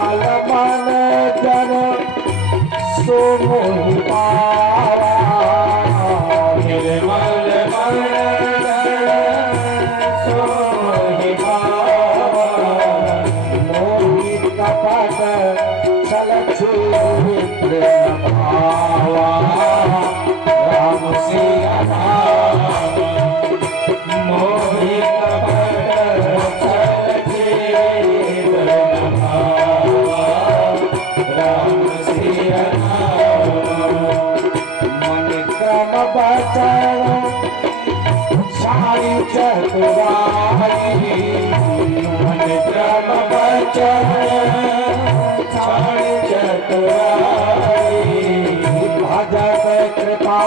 मन जन सो मोहि पावा, निर्मल मन सो मोहि पावा, मोहि कपट छल छूत्र भावा, राम सिया राम, मोहि कपट साई चतुराई, मन क्रम बचन साई चतुराई, भजत कृपा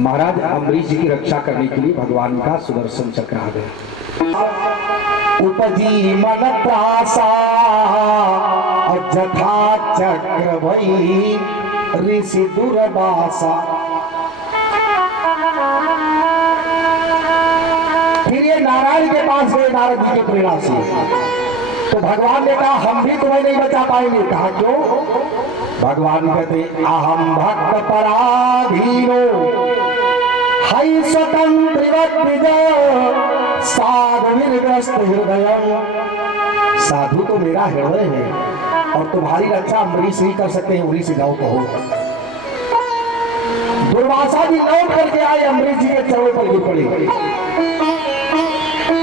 महाराज अम्बरीश जी की रक्षा करने के लिए भगवान का सुदर्शन चक्र आ गए। उपजी मन त्रासा जथा चक्र भई ऋषि दुर्वासा। फिर ये नारायण के पास गए नारद जी के प्रेरणा से, तो भगवान ने कहा हम भी तुम्हें नहीं बचा पाएंगे। कहा क्यों? भगवान कहते अहम भक्त पराधीनो हई स्वतंत्र साधु निर्ग्रस्त हृदय। साधु तो मेरा हृदय है और तुम्हारी रक्षा अम्बरीश नहीं कर सकते हैं, उन्हीं से जाओ कहो। दुर्वासा जी लौट करके आए, अम्बरीश जी के चरणों पर गिर पड़े।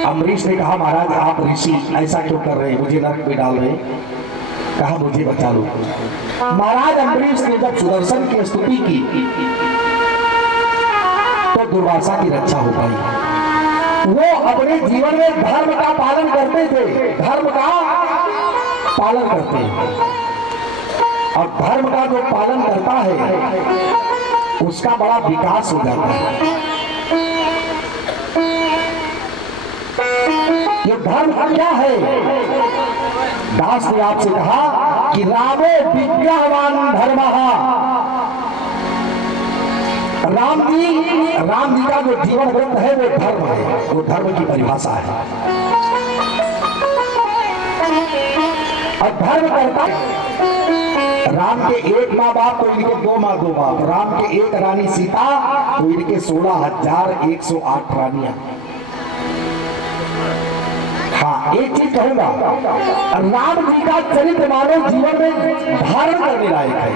अम्बरीश ने कहा महाराज आप ऋषि ऐसा क्यों कर रहे हैं, मुझे नरक में डाल रहे हैं। कहा मुझे बचा लो। महाराज अम्बरीश ने जब सुदर्शन की स्तुति की तो दुर्वासा की रक्षा हो पाई। वो अपने जीवन में धर्म का पालन करते थे, धर्म का पालन करते हैं, और धर्म का जो पालन करता है उसका बड़ा विकास हो जाता है। ये धर्म क्या है? दास ने आपसे कहा कि रामो विग्रहवान धर्मः। राम जी का जो जीवन ग्रंथ है वो धर्म है, वो धर्म की परिभाषा है। और धर्म करता राम के एक माँ बाप तो इनके दो माँ दो बाप, राम के एक रानी सीता तो इनके 16,108 रानियां। हाँ एक चीज कहूंगा, राम जी का चरित्र मानव जीवन में धारण करने लायक है।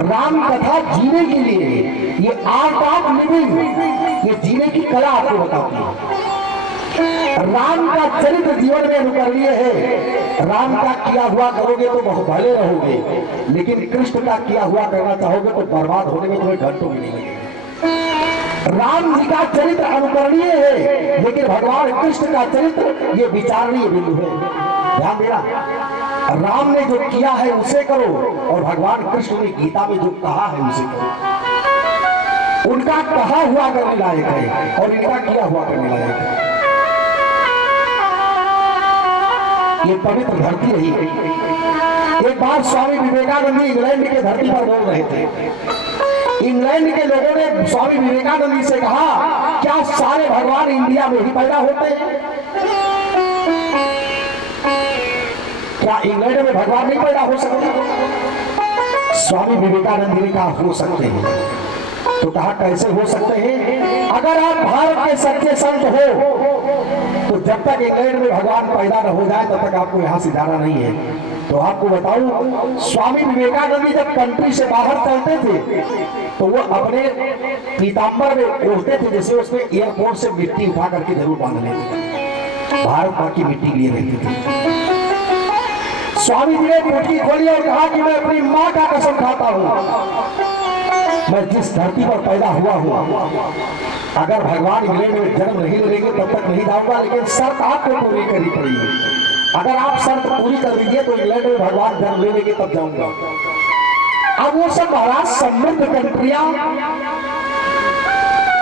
राम कथा जीने के लिए ये आर्ट ऑफ लिविंग, ये जीने की कला आपको बताती है। राम का चरित्र जीवन में अनुकरणीय है। राम का किया हुआ करोगे तो बहुत भले रहोगे, लेकिन कृष्ण का किया हुआ करना चाहोगे तो बर्बाद होने में तुम्हें घंटों भी नहीं लगेंगे। राम जी का चरित्र अनुकरणीय है, लेकिन भगवान कृष्ण का चरित्र ये विचारणीय बिंदु है। ध्यान देना, राम ने जो किया है उसे करो और भगवान कृष्ण ने गीता में जो कहा है उसे करो। उनका कहा हुआ करने लायक है और इनका किया हुआ करने लायक है। ये पवित्र धरती रही है। एक बार स्वामी विवेकानंद जी इंग्लैंड के धरती पर बोल रहे थे। इंग्लैंड के लोगों ने स्वामी विवेकानंद जी से कहा क्या सारे भगवान इंडिया में ही पैदा होते हैं? क्या इंग्लैंड में भगवान नहीं पैदा हो सकते? स्वामी विवेकानंद जी ने कहा हो सकते हैं। तो कहा कैसे हो सकते हैं? अगर आप भारत के सच्चे संत हो तो जब तक इंग्लैंड में भगवान पैदा न हो जाए तब तक आपको यहाँ से जाना नहीं है। तो आपको बताऊं, स्वामी विवेकानंद जी जब कंट्री से बाहर चलते थे तो वो अपने पीताम्बर में ओढ़ते थे, जैसे उसमें एयरपोर्ट से मिट्टी उठा करके जरूर बांध लेते थे। भारत माँ की मिट्टी लिए रहते थे। स्वामी जी ने मुट्ठी खोली और कहा कि मैं अपनी मां का कसम खाता हूं, मैं जिस धरती पर पैदा हुआ हूं, अगर भगवान इंग्लैंड में जन्म नहीं लेंगे तब तक नहीं जाऊंगा, लेकिन शर्त आपको पूरी करनी पड़ेगी। अगर आप शर्त पूरी कर दीजिए तो इंग्लैंड में भगवान जन्म ले लेंगे तब जाऊंगा। अब वो सब महाराज समृद्ध कंट्रियां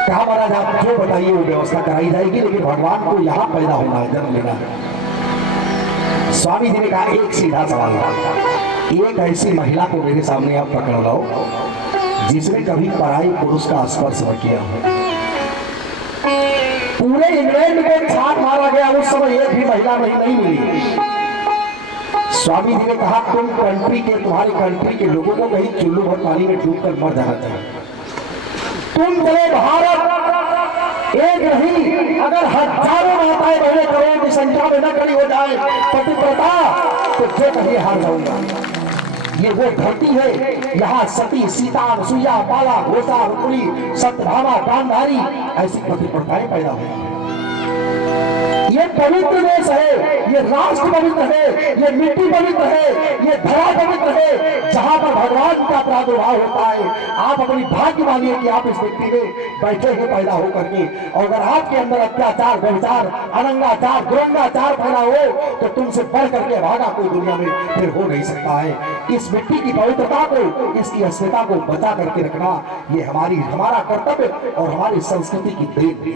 कहा महाराज आप जो बताइए वो व्यवस्था कराई जाएगी, लेकिन भगवान को यहाँ पैदा होना है, जन्म लेना है। स्वामी जी ने कहा एक सीधा सवाल था, एक ऐसी महिला को मेरे सामने आप पकड़ लो जिसने कभी पराई पुरुष का स्पर्श न किया हो। पूरे इंग्लैंड में छाप मारा गया, उस समय एक भी महिला नहीं मिली। स्वामी जी ने कहा तुम कंट्री के, तुम्हारी कंट्री के लोगों को कहीं चुल्लू भर पानी में डूबकर मर जाना चाहिए। तुम चले भारत एक नहीं, अगर हजारों माताएं बहने करोड़ की संख्या में न खड़ी हो जाए पतिव्रता, तो जो कहीं हार जाऊंगा। ये वो धरती है, यहाँ सती, सीता, अनुसुईया, बाला, घोषा, रुक्मिणी, सत्यभामा, गांधारी ऐसी पतिव्रताएं पैदा हुई। ये पवित्र देश है, ये राष्ट्र पवित्र है, ये मिट्टी पवित्र है, ये धरा पवित्र है, जहां पर भगवान का प्रादुर्भाव होता है। आप अपनी भाग्य मानिए कि आप इस मिट्टी में बैठे हैं पैदा होकर के, और अगर आपके अंदर अत्याचार, व्यभिचार, अनंगाचार, दुरंगाचार फैला हो तो तुमसे बढ़ करके भागा कोई दुनिया में फिर हो नहीं सकता है। इस मिट्टी की पवित्रता को, इसकी अस्मिता को बचा करके रखना ये हमारा कर्तव्य और हमारी संस्कृति की देन है।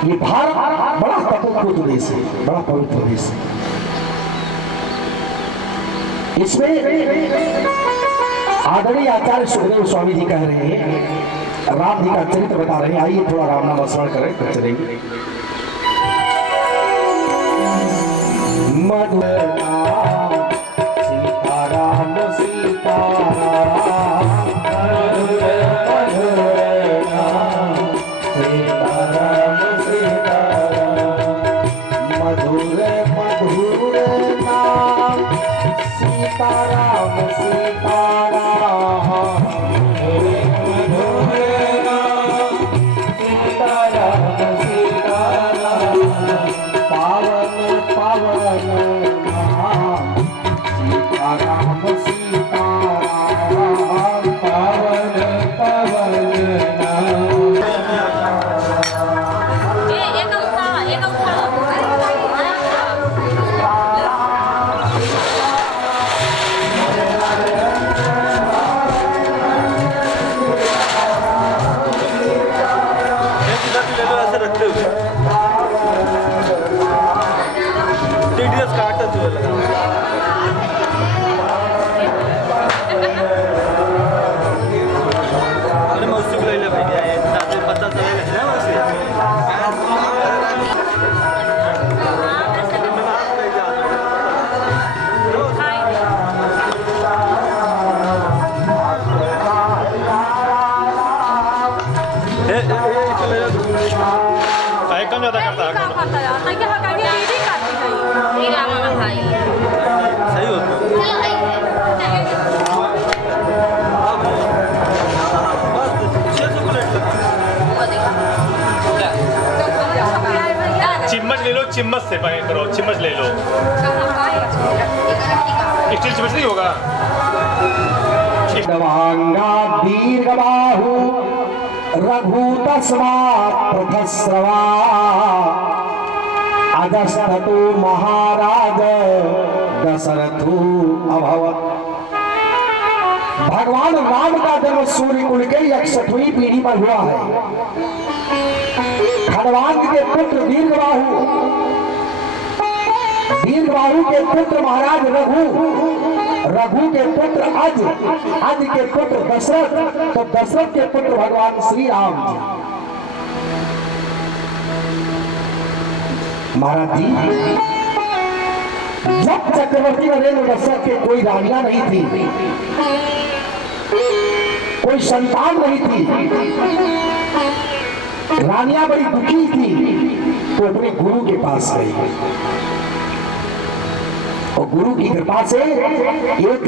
ये भारत बड़ा पवित्र देश है, बड़ा पवित्र देश है। इसमें आदरणीय आचार्य सुखदेव स्वामी जी कह रहे हैं, राम जी का चरित्र बता रहे हैं। आइए थोड़ा राम नाम स्मरण करें तो चलेंगे। मधुर नाम सीताराम सीताराम, सीताराम सीताराम, सीताराम सीताराम, पावन पावन नाम सीताराम सीताराम, पावन पावन नाम। चिम्मच से पाए करो, चिम्मच ले लो। स्टील चिम्मच नहीं होगा। दवांगा दीर्घबाहु रघुतस्मा प्रथस्रवा, अजस्ततु महाराज दशरथु अभवत्। भगवान राम का जन्म सूर्यकुल के 61वीं पीढ़ी पर हुआ है। खड़वांग के पुत्र दीर्घबाहु, दीर्घबाहु के पुत्र महाराज रघु, रघु के पुत्र अज, अज के पुत्र दशरथ, तो दशरथ के पुत्र भगवान श्री राम। महाराज जी जब चक्रवर्ती नरेंद्र दशरथ के कोई रानियां नहीं थी, कोई संतान नहीं थी, रानियां बड़ी दुखी थी, तो अपने गुरु के पास गई और गुरु की कृपा से एक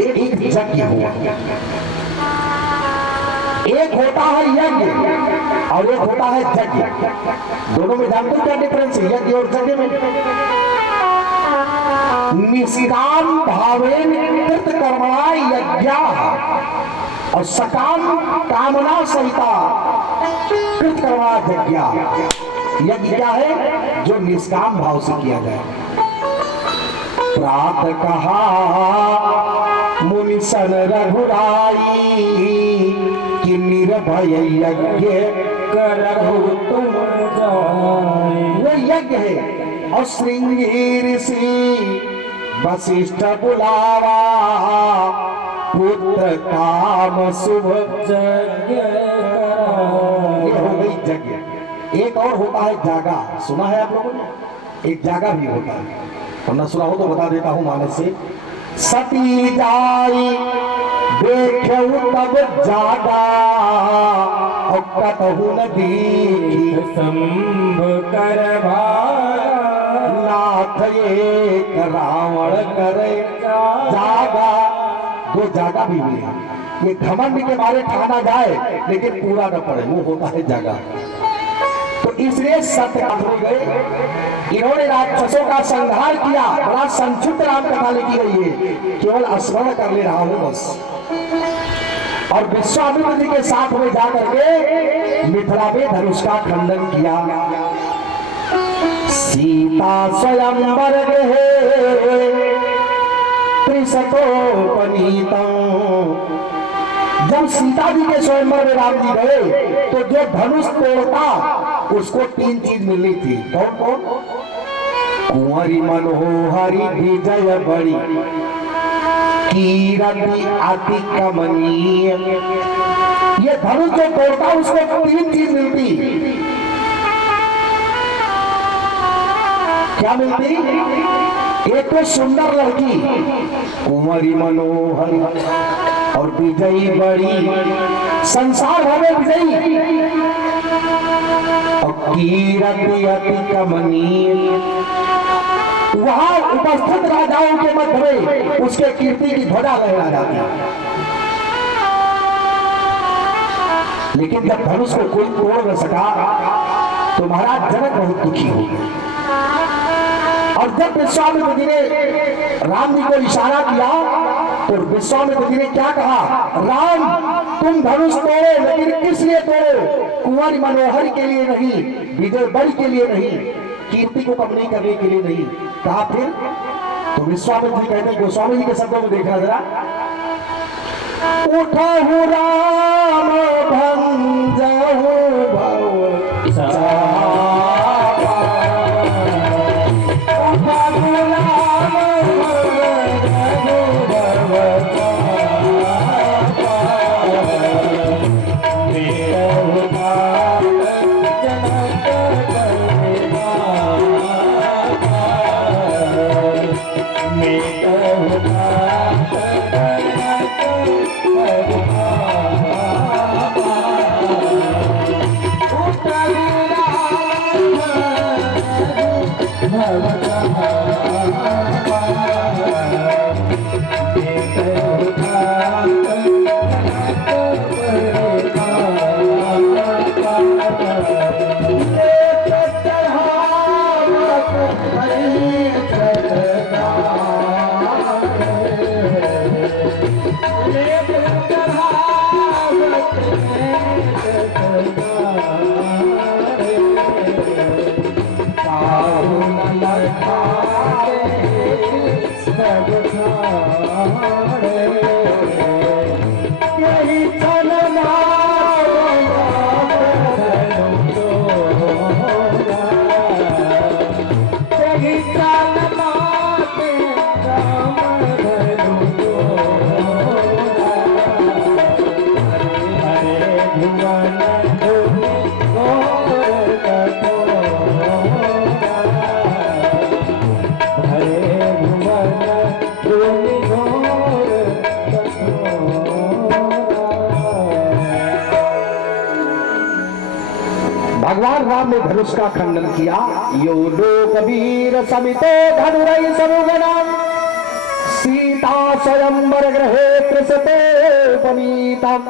यज्ञ हुआ। एक होता है यज्ञ और एक होता है यज्ञ। दोनों में जानते क्या डिफरेंस है यज्ञ और यज्ञ में? निष्काम भावेन कृत कर्मणा यज्ञाः और सकाम कामना सहिता कृत कर्मणा यज्ञ। यज्ञ क्या है? जो निष्काम भाव से किया जाए। प्रातः कहा मुनि सन रघुराई कि निर्भय यज्ञ करहु तुम जाए। वो यज्ञ है। और श्रृंगी ऋषि वशिष्ठ बुलावा पुत्र काम शुभ यज्ञ। ये हो गई यज्ञ। एक और होता है जागा। सुना है आप लोगों ने? एक जागा भी होता है, हमने सुना हो तो बता देता हूं मानस से। सती जाई देखऊ तब जागा और कतहु न दीखी संभ कर नाथ एक रावण करे जागा। दो जागा भी हुई है। ये घमंड के बारे ठाना जाए लेकिन पूरा न पड़े, वो होता है जागा। तो इसलिए सत्य हो गए। इन्होंने राक्षसों का संहार किया। बड़ा संक्षिप्त राम कथा लिखी गई है, केवल स्मरण कर ले रहा हूं बस। और विश्वामित्र जी के साथ में जाकर के मिथिला में धनुष का खंडन किया। सीता स्वयंवर गृहे त्रिशतोपनीतम्। जब सीता जी के स्वयंवर में राम जी गए तो जो धनुष तोड़ता उसको 3 चीज मिलनी थी। कौन कौन? कुंवरी मनोहरी विजय बड़ी कीरति अति कमनीय। ये धनुष जो तोड़ता उसको 3 चीज मिलती। क्या मिलती? एक तो सुंदर लड़की, कुंवरी मनोहरी और विजयी बड़ी, संसार भर में विजयी, और कीरति अति कमनीय। वहां उपस्थित राजाओं के मध्य में उसके कीर्ति की ध्वजा लहरा जाती है। लेकिन जब धनुष को कोई तोड़ न सका तो महाराज जनक बहुत दुखी हो गए। और जब विश्वामित्र जी ने राम जी को इशारा किया तो विश्वामित्र जी ने क्या कहा? राम तुम धनुष तोड़ो, लेकिन किस लिए तोड़ो? कुंवरी मनोहर के लिए नहीं, विजय बड़ी के लिए नहीं, कीर्ति को कम नहीं करने के लिए नहीं। कहा फिर? तो विश्वामित्र जी कहते हैं, गोस्वामी जी के शब्दों में देखना जरा, उठहु राम भंजहु भव भगवान राम ने धनुष का खंडन किया। यो लोक वीर समितो धनुरई समुगणम सीता स्वयंवर गृहे त्रिशतोपनीतम्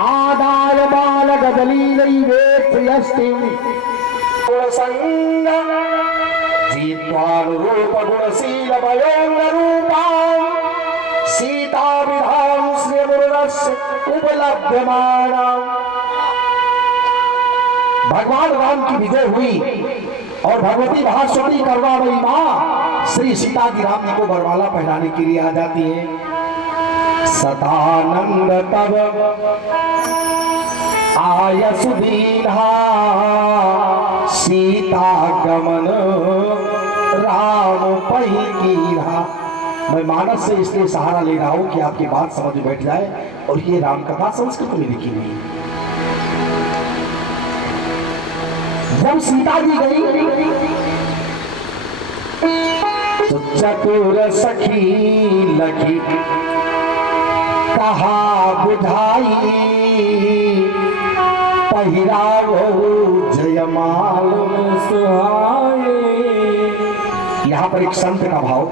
आदाय बाल गदलीलैवेत्र्यष्टिम् संग त्वानुरूप गुणशील वयोंग रूपां सीता विधाम श्री मुरस्य उपलभ्यमाना। भगवान राम की विजय हुई और भगवती भास्वती करवावती मां श्री सीता जी राम जी को वरमाला पहनाने के लिए आ जाती है। सदानंद तब आय सुदीन्हा सीता गमन राम पही कीन्हा। मैं मानस से इसलिए सहारा ले रहा हूं कि आपकी बात समझ में बैठ जाए और ये राम कथा संस्कृत में लिखी हुई। जब सीता जी गई तो चतुर सखी लखी कहा बुझाई पहिरावो जयमाल सुहाए। यहाँ पर एक संत का भाव।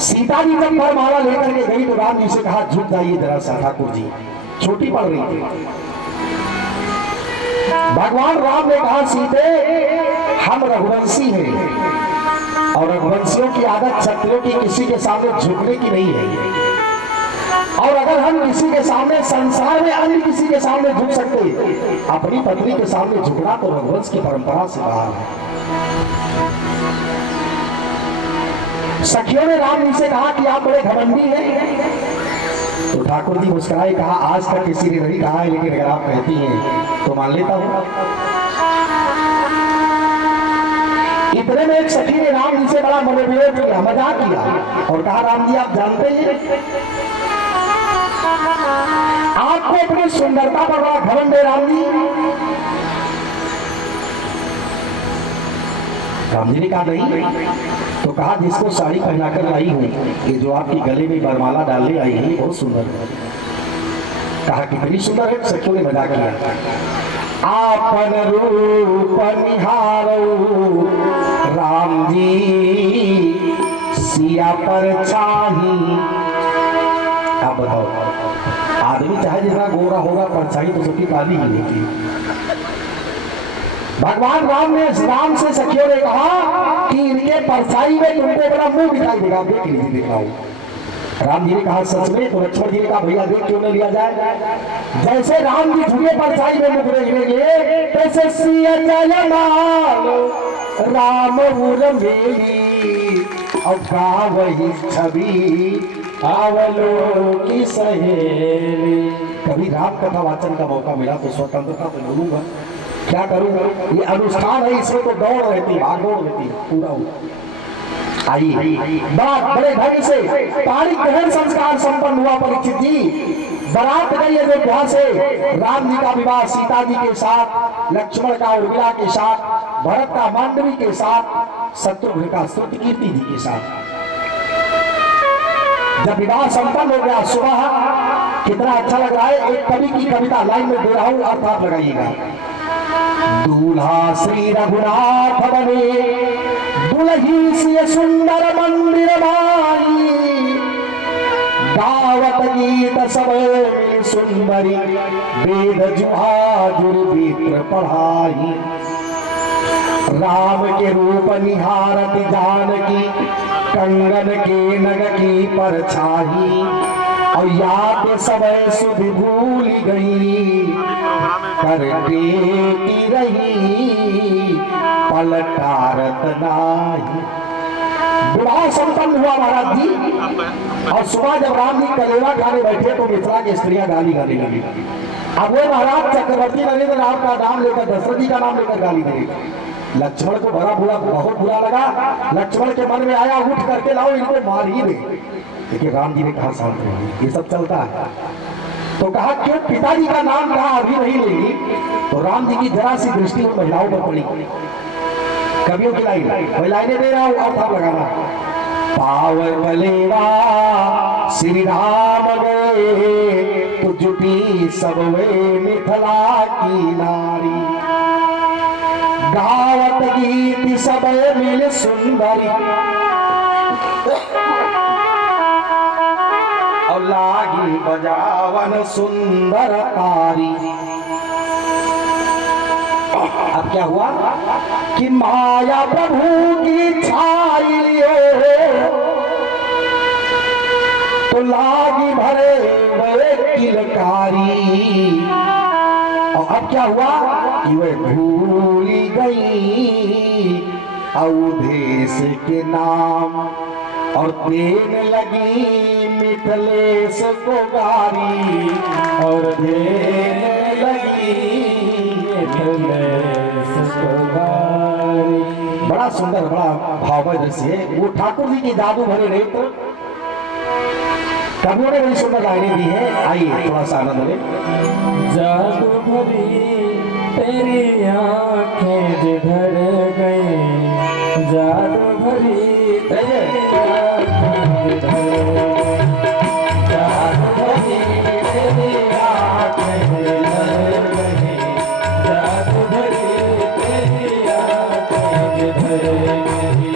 सीता जी जब वरमाला लेकर के गई तो राम जी से कहा झुक जाइए जरा सा ठाकुर जी, छोटी पड़ रही थी। भगवान राम ने कहा सीते हम रघुवंशी हैं और रघुवंशियों की आदत क्षत्रियों की किसी के सामने झुकने की नहीं है। और अगर हम किसी के सामने संसार में अन्य किसी के सामने झुक सकते, अपनी पत्नी के सामने झुकना तो रघुवंश की परंपरा से बाहर है। सखियों ने राम जी से कहा कि आप बड़े घमंडी हैं। तो ठाकुर जी मुस्कुराए कहा आज तक किसी ने नहीं कहा है, लेकिन अगर आप कहती हैं तो मान लेता हूं। इतने में एक सखी ने राम जी से बड़ा मनोविरोध किया, मजाक किया और कहा राम जी आप जानते हैं आपको अपनी सुंदरता पर बड़ा घमंड है राम जी। राम जी ने कहा नहीं। तो कहा जिसको साड़ी पहनाकर लाई हूं कि जो आपकी गले में वरमाला डालने आई है बहुत सुंदर है। कहा कितनी सुंदर है। सखियों ने मजाक किया। आपन रूप निहारो राम जी सिया पर छाही। आप बताओ आदमी चाहे जितना गोरा होगा परछाई तो सबकी काली ही होती। भगवान राम ने राम से सखियों ने कहा कि इनके परछाई में तुमको बड़ा मुंह दिखाई देगा, देख लीजिए दिख रहा हूं। राम जी ने कहा सच में? तो लक्ष्मण जी ने कहा भैया देख क्यों न लिया जाए। जैसे राम जी झूठे परछाई में मुख देखने गए तैसे सिया राम मेली और वही छवि आवलो की सहेली। कभी राम कथा वाचन का मौका मिला तो स्वतंत्रता तो बोलूंगा, क्या करूं। ये अनुष्ठान है, इसमें तो दौड़ रहती है, भागदौड़ रहती है पूरा। आइए बड़े ढंग से तारीख ग्रहण संस्कार संपन्न हुआ। परीक्षित जी बारात गई अयोध्या से। राम जी का विवाह सीता जी के साथ, लक्ष्मण का उर्मिला के साथ, भरत का मांडवी के साथ, शत्रुघ्न का स्तुतिकीर्ति जी के साथ। जब विवाह संपन्न हो गया सुबह, कितना अच्छा लग रहा है। एक कवि की कविता लाइन में दे रहा हूं, अर्थ आप लगाइएगा। दूल्हा श्री रघुनाथ बने दुल्ही से सुंदर मंदिर माई। गावत गीत सब मिल सुंदरी वेद जुहाजुर विप्र पढ़ाई। राम के रूप निहारत जानकी कंगन के नग की परछाई। और याद सब सुध भूल गई करके की रही पलटारत नाही। विवाह संपन्न हुआ महाराज जी। और सुबह जब राम जी कलेवा खाने बैठे तो मिथिला की स्त्रियां गाली गाने लगी। अब वो महाराज चक्रवर्ती नरेंद्र राम का नाम लेकर दशरथ जी का नाम लेकर गाली दे। लक्ष्मण को बड़ा बुरा, बहुत बुरा लगा। लक्ष्मण के मन में आया उठ करके लाओ इनको मार ही दे। लेकिन राम जी ने कहा शांत रहिए, ये सब चलता है। तो कहा क्यों पिताजी का नाम कहा अभी नहीं लेगी। तो राम जी की जरा सी दृष्टि उन महिलाओं पर पड़ी। कवियों की लाइन वही लाइनें दे रहा हूं, और था लगाना। पावर बलेवा श्री राम गए तो जुटी सब वे मिथिला की नारी। गावत गीत सब मिल सुंदरी और लागी बजावन सुंदर तारी। अब क्या हुआ कि माया प्रभु की छाई क्या हुआ कि वह भूल गई अवधेश के नाम और देने लगी मिथिलेश को गारी और देने लगी मिथिलेश को गारी। बड़ा सुंदर बड़ा भावमय दृश्य है। वो ठाकुर जी की जादू भरे नेत्र कवियों ने बड़ी सुंदर लाइनें दी है। आइए थोड़ा सा आनंद लें। जादू भरी तेरी आंखें जिधर गई, जादू भरी तेरी आंखें जिधर गई, जादू भरी तेरी आंखें जिधर गई, जादू भरी तेरी आंखें जिधर गई।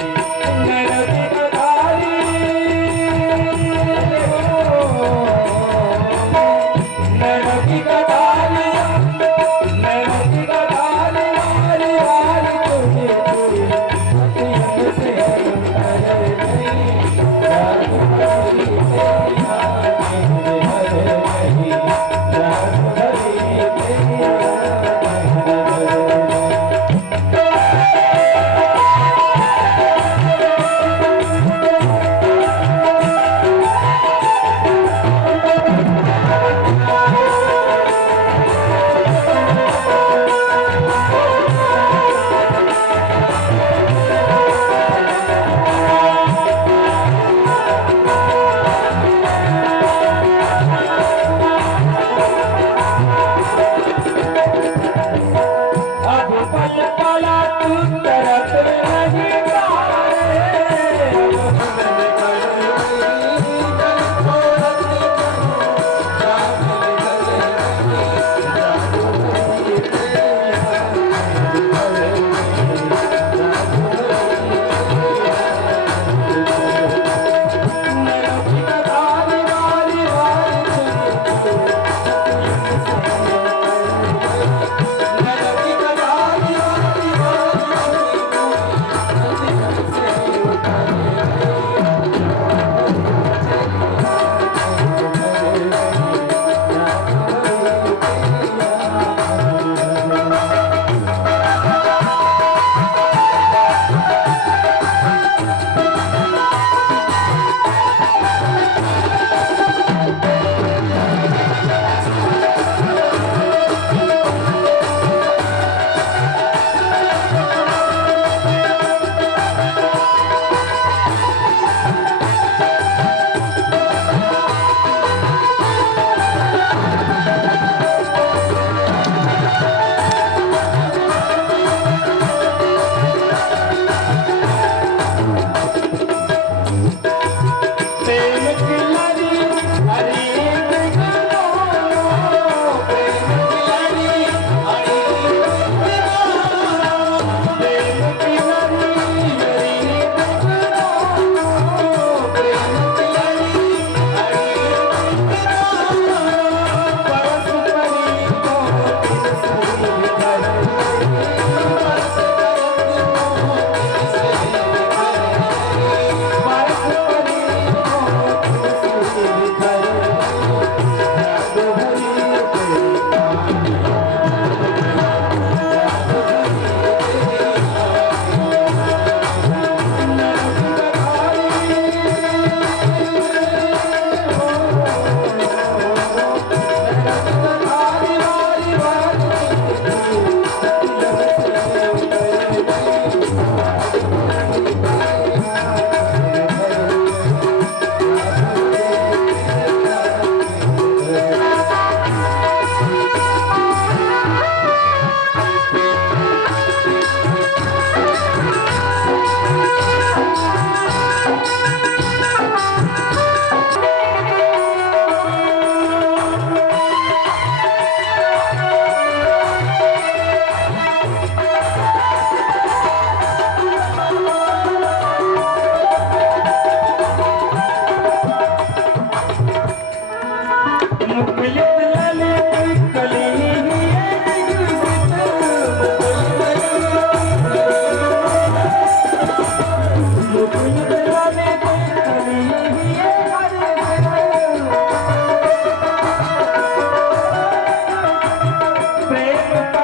प्रेम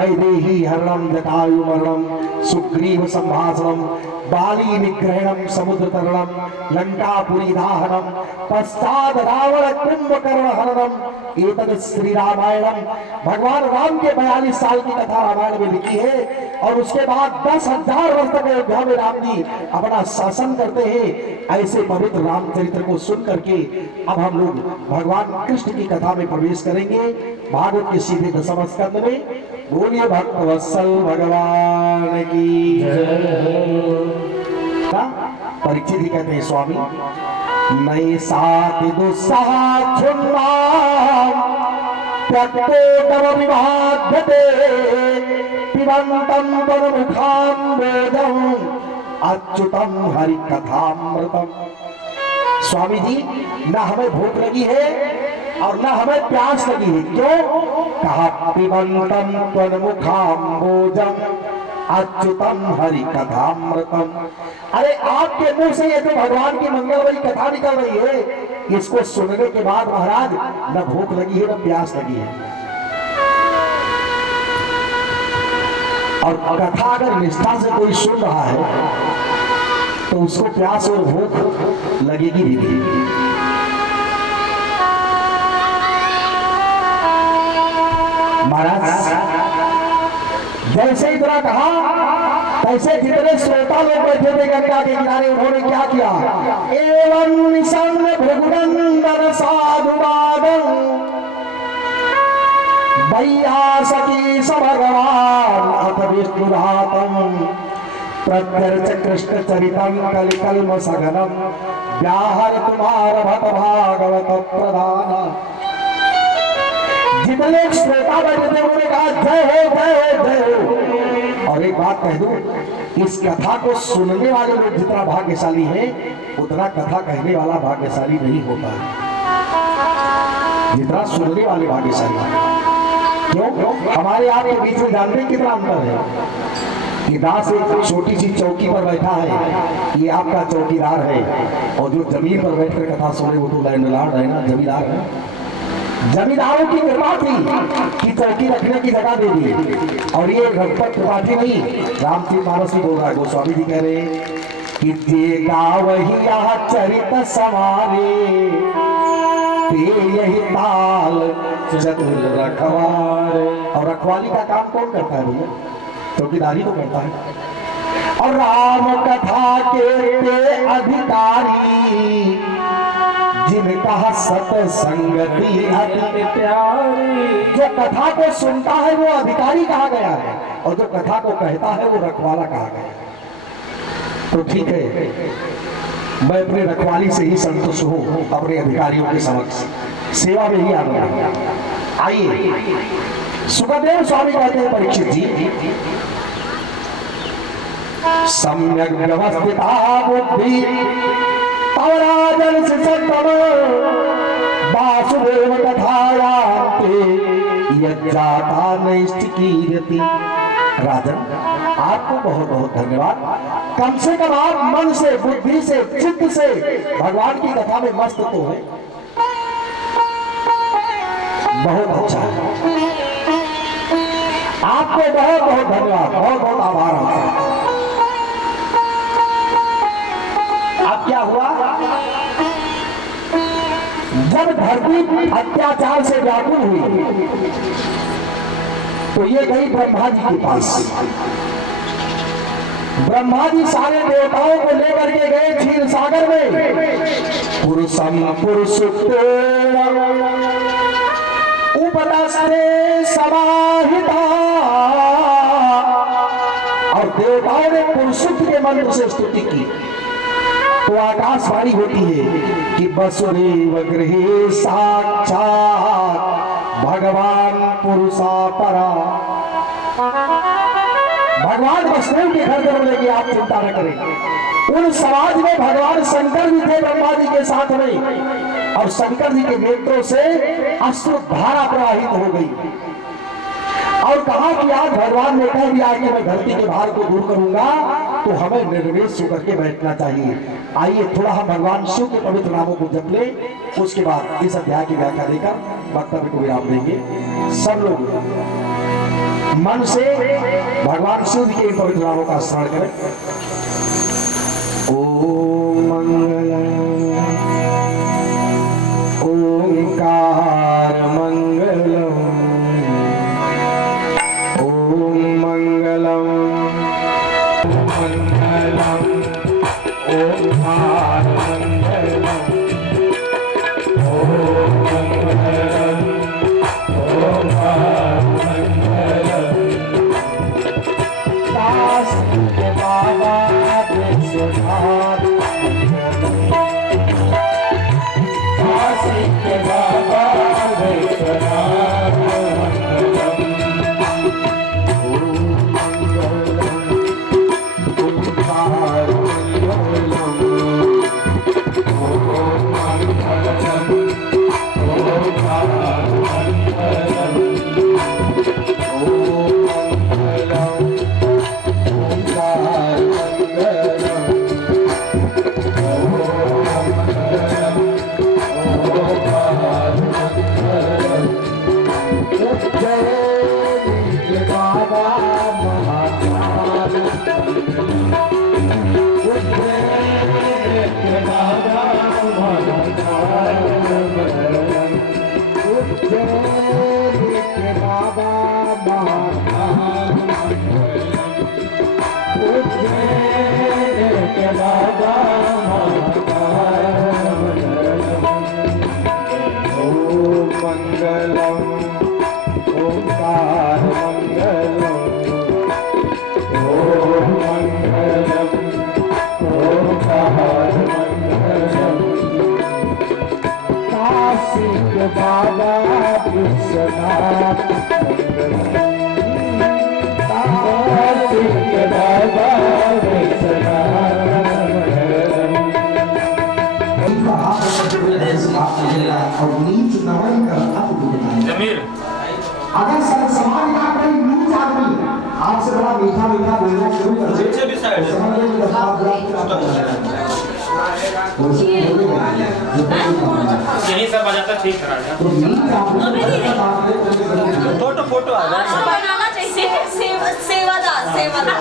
वैदेही हरणम जटायु मरणम सुग्रीव संभाषणम बाली निग्रहणम समुद्र तरणम लंकापुरी दाहनम पश्चात रावण कुंभकर्ण हरणम एतद श्री रामायणम। भगवान राम के 42 साल की कथा रामायण में लिखी है और उसके बाद 10,000 वर्ष तक अयोध्या में राम जी अपना शासन करते हैं। ऐसे पवित्र रामचरित्र को सुन करके अब हम लोग भगवान कृष्ण की कथा में प्रवेश करेंगे। भागवत के सीधे 10वें स्कंद में। बोलिए भक्त वत्सल भगवान की परीक्षित ही कहते हैं स्वामी नए साथ दुस्साह प्रत्येकम विभाद्यते पिबंतम परमुखाम्बोधम अच्युतम हरि कथामृतम। स्वामी जी ना हमें भूख लगी है और ना हमें प्यास लगी है। क्यों? कहा पिबंतम त्वन्मुखाम्बोजम अच्युतम हरि कथामृतम। अरे आपके मुंह से ये तो भगवान की मंगलमयी कथा निकल रही है, इसको सुनने के बाद महाराज न भूख लगी है न प्यास लगी है। और कथा अगर निष्ठा से कोई सुन रहा है तो उसको प्यास और भूख लगेगी भी। महाराज जैसे इतना कहा तैसे जितने श्रोता लोग बैठे थे गंगा के किनारे उन्होंने क्या किया? एवं निसन्न भृगुनंदन साधुवादं वैयासकी भगवान अथ विष्णुरातम प्रत्यर्च कृष्ण चरितम कलिकल्म सघनम व्याहर तुम्हार भट भागवत प्रधान। जितने श्रोता बैठे थे उन्होंने कहा जय हो जय हो जय हो। और एक बात कह दूं, इस कथा को सुनने वाले लोग जितना भाग्यशाली हैं उतना कथा कहने वाला भाग्यशाली नहीं होता जितना सुनने वाले भाग्यशाली हैं। क्यों? हमारे आपके बीच में जानते हैं कितना अंतर है कि दास एक छोटी सी चौकी पर बैठा है, ये आपका चौकीदार है, और जो जमीन पर बैठकर कथा सुने वो तो लैंडलॉर्ड है ना, जमींदार है। जमींदारों की कृपा थी कि चौकी रखने की जगह दे दी, और ये रघुपत त्रिपाठी नहीं, रामचरितमानस में बोल रहा है। गोस्वामी जी कह रहे कि जेगा वही चरित सवारे ते यही ताल चतुर रखवारे। और रखवाली का काम कौन करता है भैया? चौकीदारी तो करता है। और राम कथा के अधिकारी जिनका सत्संगति अति प्यारी। जो कथा को सुनता है वो अधिकारी कहा गया है और जो कथा को कहता है वो रखवाला कहा गया है। तो ठीक है, मैं अपने रखवाली से ही संतुष्ट हूं, अपने अधिकारियों के समक्ष सेवा में ही आनंद। आइए सुखदेव स्वामी कहते हैं परीक्षित जी सम्यक व्यवस्थिता बुद्धि राजन से वासुदेव कथायाते यज्जाता नैष्ठिकीयति। राजन आपको बहुत बहुत धन्यवाद। कम से कम आप मन से बुद्धि से चित्त से भगवान की कथा में मस्त तो है, बहुत अच्छा है। आपको बहुत बहुत धन्यवाद, बहुत बहुत आभार आपका। अब क्या हुआ? जब धरती अत्याचार से व्याकुल हुई तो ये गई ब्रह्मा जी के पास। ब्रह्मा जी सारे देवताओं को लेकर के गए क्षीर सागर में। पुरुषम पुरुषोत्तम उपदस्ते समाहिता। और देवताओं ने पुरुषोत्त के मंत्र से स्तुति की। तो आकाशवाणी होती है कि वसुदेव गृहे साक्षात भगवान पुरुषा परा। भगवान वसुदेव के घर में की आप चिंता न करें। उन समाज में भगवान शंकर जी थे ब्रह्मा जी के साथ में, और शंकर जी के नेत्रों से अश्रु धारा प्रवाहित हो गई। और कहा कि आज भगवान ने कह दिया कि मैं धरती के भार को दूर करूंगा, तो हमें निर्वेश होकर के बैठना चाहिए। आइए थोड़ा हम भगवान शिव के पवित्र नामों को जप ले, उसके बाद इस अध्याय की व्याख्या देकर वक्तव्य को विराम देंगे। सब लोग मन से भगवान शिव के पवित्र नामों का स्मरण करें। ओम मंगलम ओंकार मंगलम ओम मंगलम मंगलम ओंकार मंगलम ओम मंगलम ओंकार मंगलम। काशी के बाबा विश्वनाथ काशी के बाबा विश्वनाथ मंगलम ओम मंगलम ओंकार मंगलम ओम मंगलम ओंकार मंगलम ओम मंगलम ओंकार मंगलम ओम मंगलम ओंकार मंगलम। उज्जैन के बाबा महाकाल उज्जैन के बाबा महाकाल मंगलम उज्जैन के बाबा महाकाल मंगलम उज्जैन के बाबा महाकाल मंगलम ओम मंगलम ओंकार मंगलम ओम मंगलम ओंकार मंगलम। काशी के बाबा विश्वनाथ मंगलम काशी के बाबा विश्वनाथ मंगलम। जमीर अगर समाज का कोई नीच आदमी आपसे बड़ा मीठा मीठा बोलना शुरू कर दे तो समझ लो कि आप यही सब बजाता ठीक है राजा। फोटो आ जाए बनाना चाहिए सेवादार सेवादार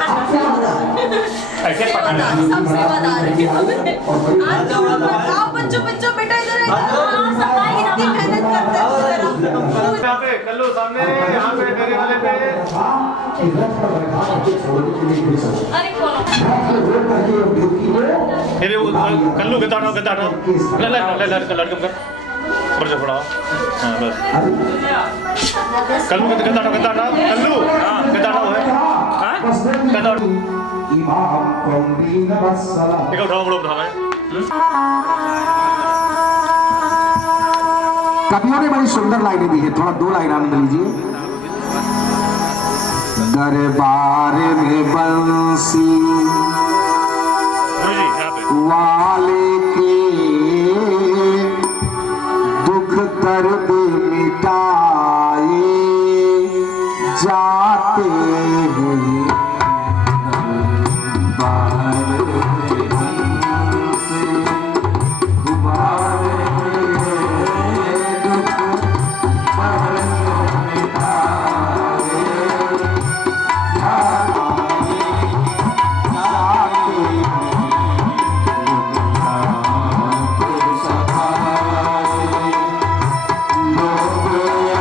ऐसे पकड़ना सब सेवादार आओ बच्चों बच्चों बेटा इधर सफाई इतनी मेहनत करते हो यहाँ पे कल्लू सामने यहाँ पे मेरे वाले पे अरे कौन मेरे कल्लू गद्दा उठाओ ले ले ले ले लड़के कर ऊपर से पड़ाओ। हाँ बस कल्लू गद्दा उठाओ कल्लू हाँ गद्दा उठाओ है हाँ गद्दा एक उठाओ उठाओ है। कवियों ने बड़ी सुंदर लाइनें दी है, थोड़ा दो लाइन आनंद लीजिए। दरबार में बंसी वाले के दुख दर्द मिटाए जाते हैं। Yeah.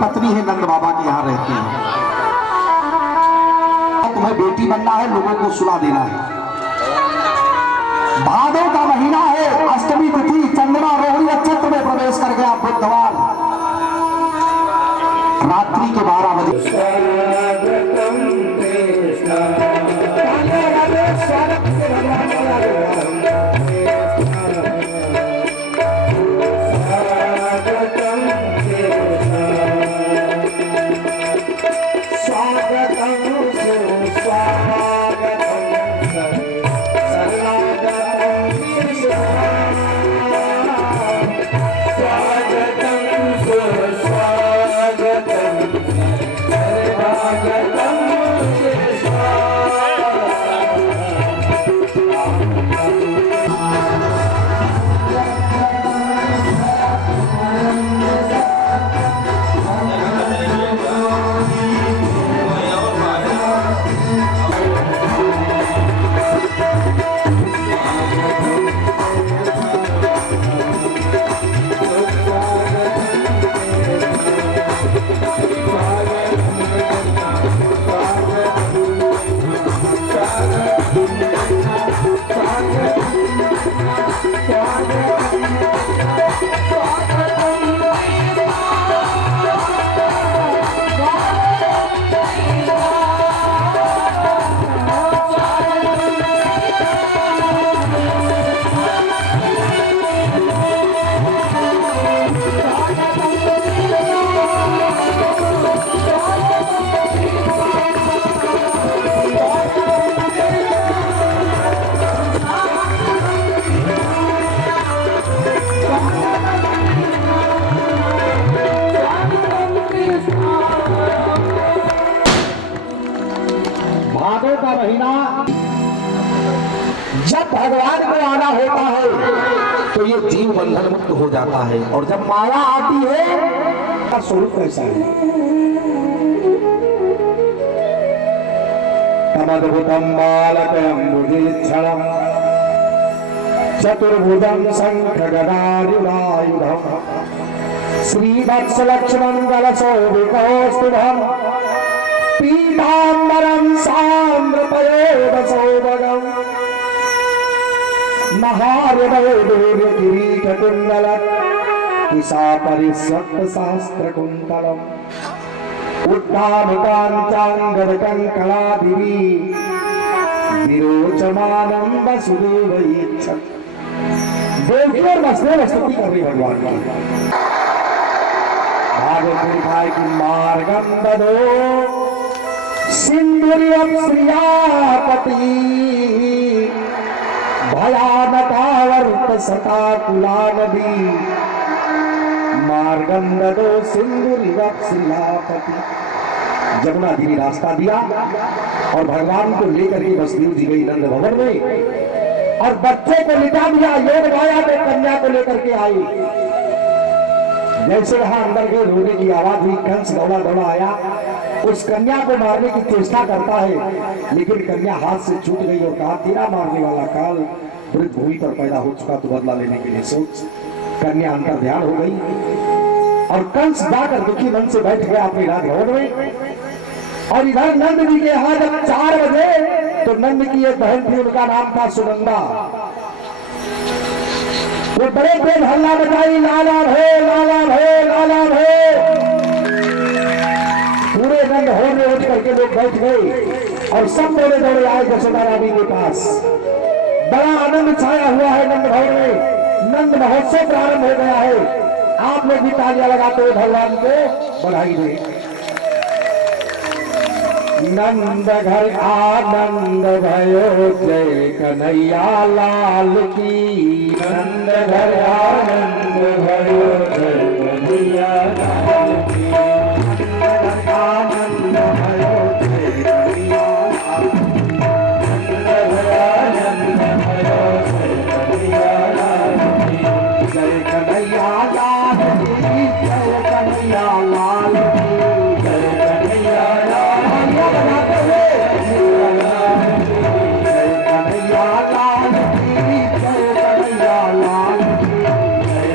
पत्नी है नंद बाबा के यहाँ रहती है। तुम्हें बेटी बनना है, लोगों को सुला देना है। भादों का महीना है, अष्टमी तिथि, चंद्रमा रोहिणी नक्षत्र में प्रवेश कर गया बुधवार रात्रि के 12 बजे। भादों का महीना जब भगवान को आना होता है तो ये जीव बंधन मुक्त हो जाता है, और जब माया आती है का स्वरूप कैसा है? तमद्भुतम बालकम्बुजीक्षणम चतुर्भुजं शंखगदायुधायुधम श्रीवत्सलक्ष्मणगलशोभिकौस्तुभम् पीताम्बरं साम्रपयोधसौभगम् महार्यवैडूर्यकिरीटकुण्डलम् किशापरिस्वक्तशास्त्रकुन्तलम् उत्तामकाञ्चाङ्गदकङ्कणादिभिः विरोचमानं वसुदेवैच्छत्। देवकी और वसुदेव स्तुति कर रही भगवान की। भागवत लिखाए कि मार्गम ददो सिंधुर्यप्रियापति भयानकावर्त सताकुला नदी मार्गम ददो सिंधुर्यप्रियापति। जमुना जी ने रास्ता दिया और भगवान को लेकर के वसुदेव जी गई नंद भवन में, और बच्चे को लिटा दिया। योग माया में कन्या को लेकर के आई। जैसे वहां अंदर के रोने की आवाज हुई, कंस दौड़ा दौड़ा आया, उस कन्या को मारने की चेष्टा करता है, लेकिन कन्या हाथ से छूट गई और कहा तेरा मारने वाला काल वृद्ध भूमि पर पैदा हो चुका, तो बदला लेने के लिए सोच। कन्या अंतर ध्यान हो गई और कंस जाकर दुखी मन से बैठ गया अपने राजभवन में। और इधर नंद जी के यहाँ जब 4 बजे तो नंद की एक बहन थी, उनका नाम था सुनंदा। वो बड़े तेज हल्ला बजाई, लाला भे लाला भे लाला भे। पूरे नंद हॉल में उठ करके लोग बैठ गए और सब दौड़े दौड़े आए यशोदा रानी के पास। बड़ा आनंद छाया हुआ है नंद भवन में। नंद महोत्सव प्रारंभ हो गया है। आप लोग भी तालियां लगाते हुए भगवान को बधाई दें। नंद घर आनंद भयो जय कन्हैया लाल की। नंद घर आनंद भयो जय कन्हैया लाल की। आनंद भयो जय कन्हैया लाल की। नंद घर आनंद भयो जय कन्हैया लाल की। जय कन्हैया लाल की, जय कन्हैया लाल की, जय कन्हैया लाल की। जय कन्हैया लाल की, जय कन्हैया लाल की, जय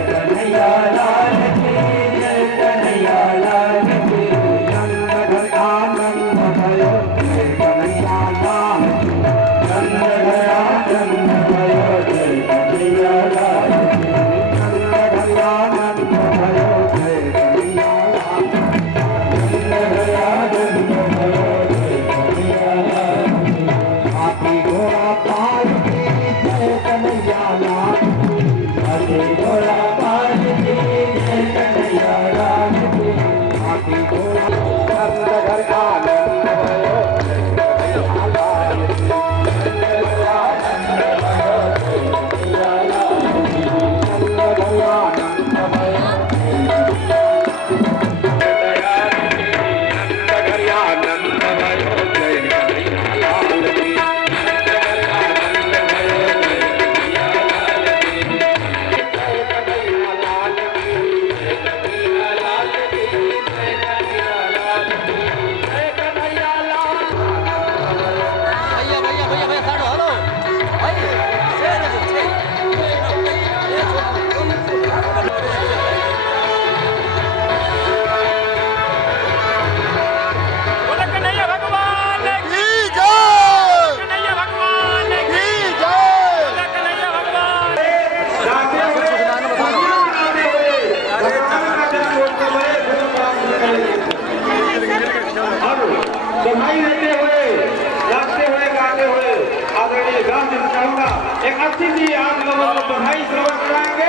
एक अच्छी सी आप लोगों को बधाई श्रवण कराएंगे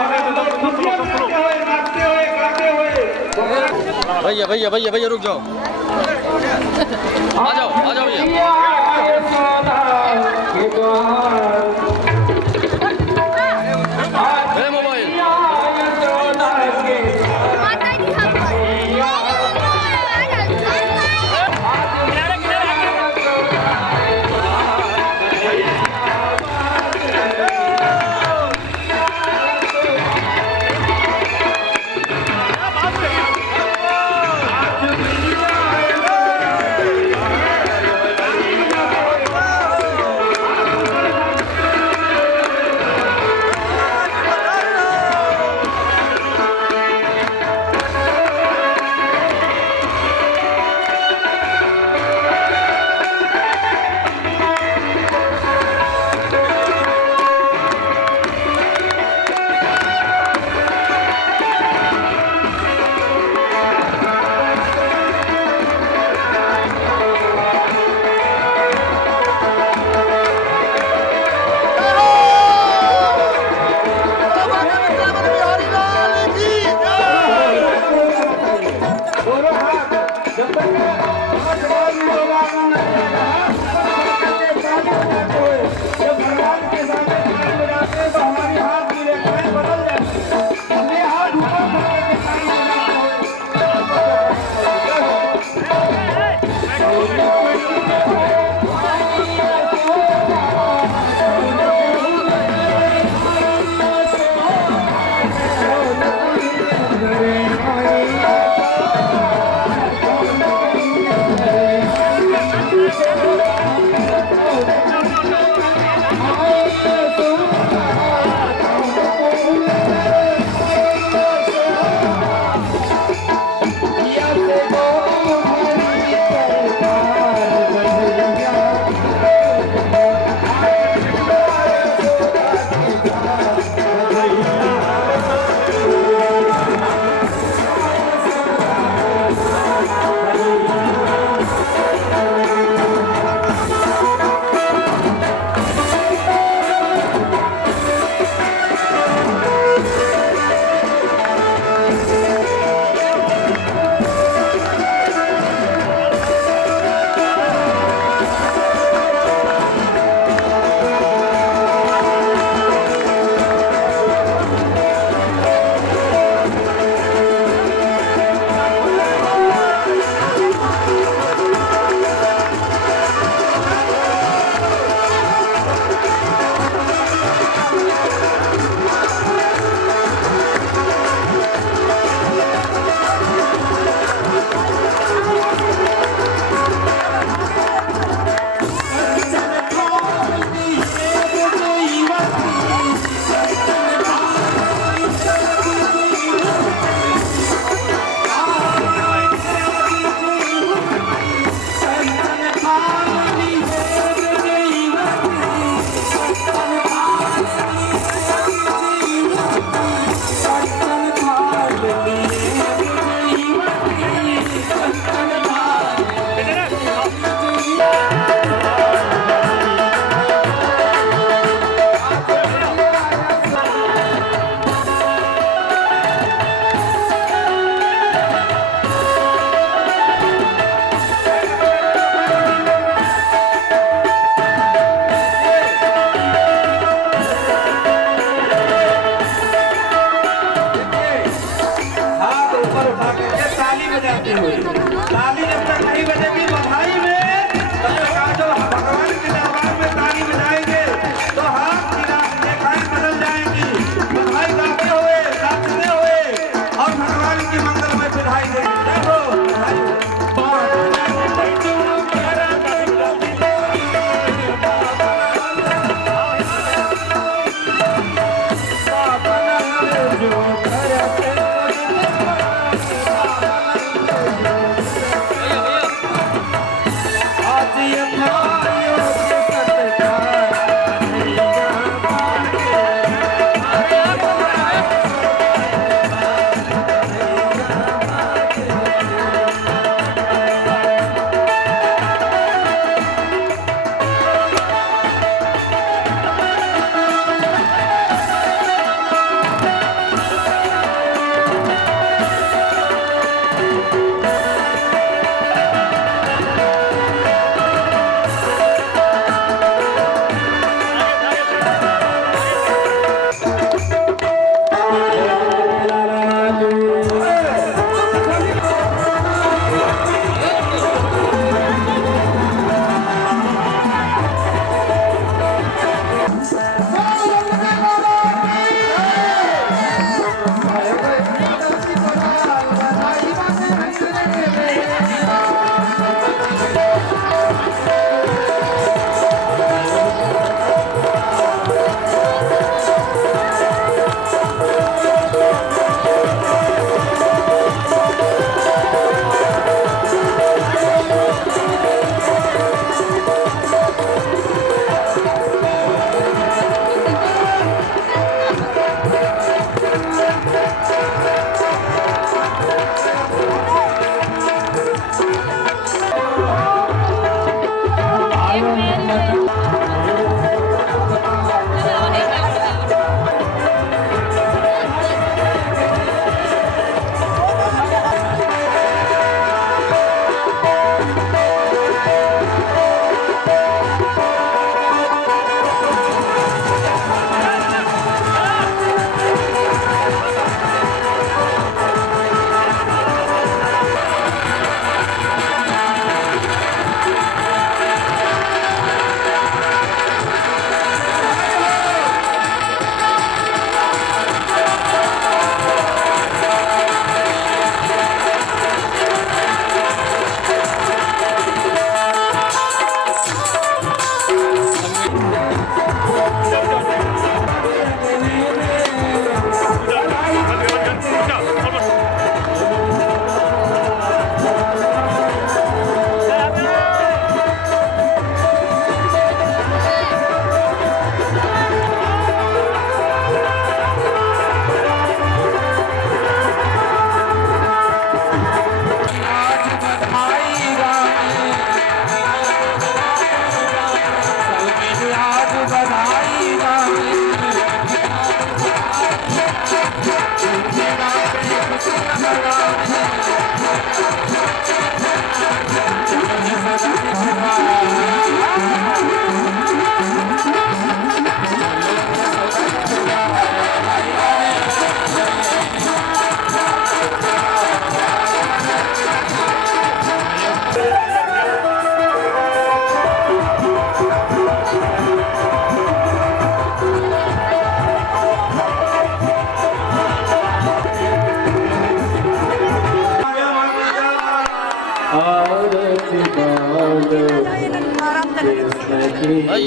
और आप लोग खुशियां मनाते हुए नाचते हुए गाते हुए भैया भैया भैया भैया रुक जाओ आ जाओ भैया मोबाइल माता जी हम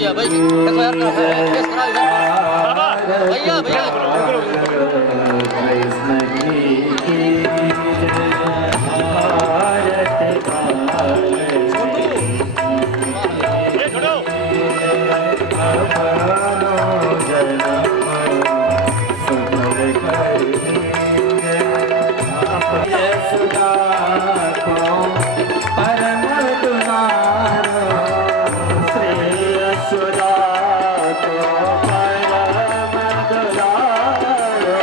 भैया भाई देखो यार केस करा इधर बाबा भैया भैया कृष्ण की भारत ए छोड़ो परम दुलारो श्री यशोदा को परम दुलारो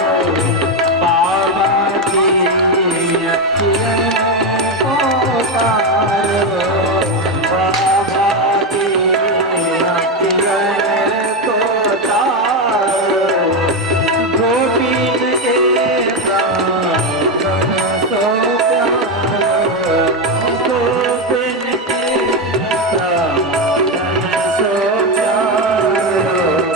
बाबा की अखियों को तारो बाबा की अखियों को तारो गोपीन के प्राण सो प्यारो गोपीन के प्राण सो प्यारो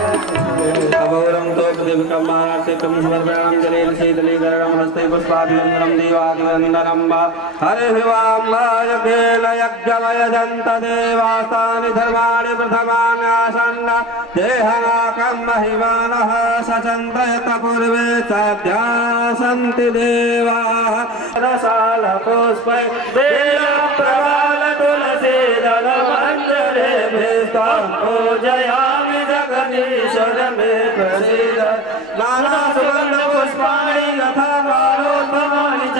इन पर देव का महाराज से कम जलेन शीतलीकरणं हस्ते पुष्पाभिनन्दनं देवादिवन्दनं वा हरिः वां यज्ञेन यज्ञमयजन्त देवास्तानि धर्माणि प्रथमानि आसन्न देहनाकं महिमानः सचन्द्रयत पूर्वे चाध्यासन्ति देवाः रसालपुष्पै बेलप्रवाल तुलसी दलमञ्जरे भेस्तां पूजयामि जगदीश्वर मे प्रसीद नानासुगन्धपुष्पाणि यथा कालोद्भवानि च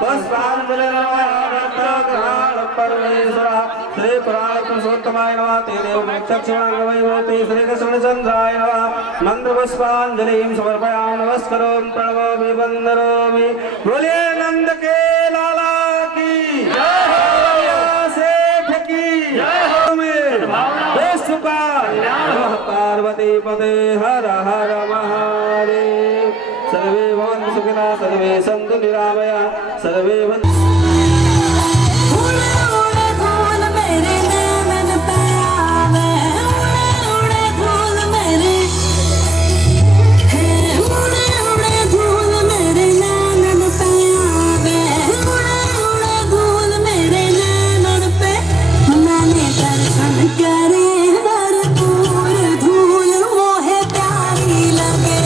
पुष्पाञ्जलिर्मयानत्रग्रहाणपरमेश्वरः श्रीपुराणपुरुषोत्तमाय नमः तेदेव प्रत्यक्षमाङ्गमयमूर्ति श्रीकृष्णचन्द्राय नमः मन्त्रपुष्पाञ्जलिं समर्पयामि नमस्करोमि प्रणमामि वन्दनामि बोलिए नंद के लाला की जय सेठ की जय हो पार्वती पते हर हर महादेव सर्वे भवन्तु सुखिनः सर्वे सन्तु निरामया सर्वे भवन्तु उड़े उड़े धूल मेरे नैनन पे आवे उड़े उड़े धूल मेरे उड़े उड़े धूल मेरे नैनन पे आवे उड़े उड़े धूल मेरे नैनन पे मैंने दर्शन करे भरपूर धूल मोहे प्यारी लगे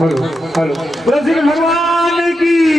हेलो हेलो, भगवान की